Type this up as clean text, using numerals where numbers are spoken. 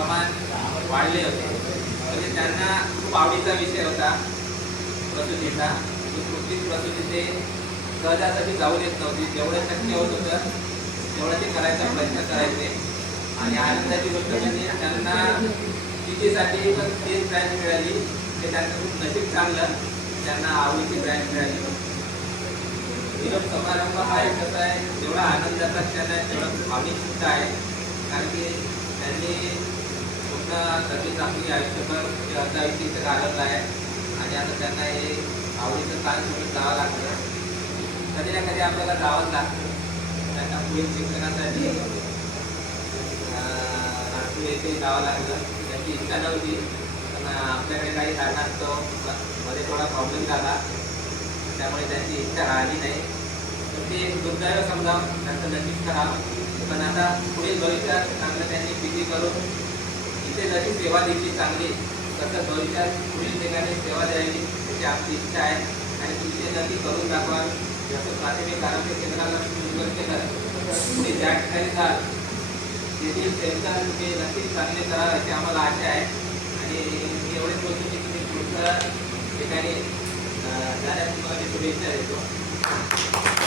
प्रमाण वाढले होते. म्हणजे त्यांना खूप आवडीचा विषय होता प्रसूतीचा. नुकतीच प्रसूती ते सहजासहजी जाऊन येत नव्हती. जेवढं शक्य होत होतं तेवढं ते करायचा प्रयत्न करायचे. आणि आनंदाची गोष्ट म्हणजे त्यांना तिच्यासाठी पण तेच ब्रँच मिळाली. ते त्यांचं खूप नशीब चांगलं, त्यांना आवडीची ब्रँच मिळाली. निरोप समारंभ हा एक कसा आहे, जेवढा आनंदाचा क्षण आहे तेवढा भावनिक सुद्धा आहे. कारण की त्यांनी पूर्ण कधीच आपली आयुष्यभर अर्धायुष्य इथं घालवलं आहे आणि आता त्यांना हे आवडीचं स्थान सोडून जावं लागलं. कधी ना कधी आपल्याला जावंच लागतं. त्यांना पुढील शिक्षणासाठी नागपूर येथे जावं लागलं. त्यांची इच्छा नव्हती, पण आपल्याकडे काही कारणास्तव मध्ये थोडा प्रॉब्लेम झाला, त्यामुळे त्यांची इच्छा राहिली नाही. तर ते दुर्दैव समजावं, त्यांचं नशीब खराब. पण आता पुढील भविष्यात चांगलं त्यांनी पीजी करून इथे जशी सेवा दिली चांगली, तसं भविष्यात पुढील ठिकाणी सेवा द्यावी त्याची आमची इच्छा आहे. आणि तुम्ही नक्की करून दाखवा. जसं प्राथमिक आरोग्य केंद्राला दुर्लक्ष केलं तर पुढे ज्या ठिकाणी जाल तेथील सेवा तुम्ही नक्कीच चांगले करा अशी आम्हाला आशा आहे. आणि मी एवढेच बोलतो की तुम्ही पुढच्या ठिकाणी जाण्यास तुम्हाला शुभेच्छा देतो.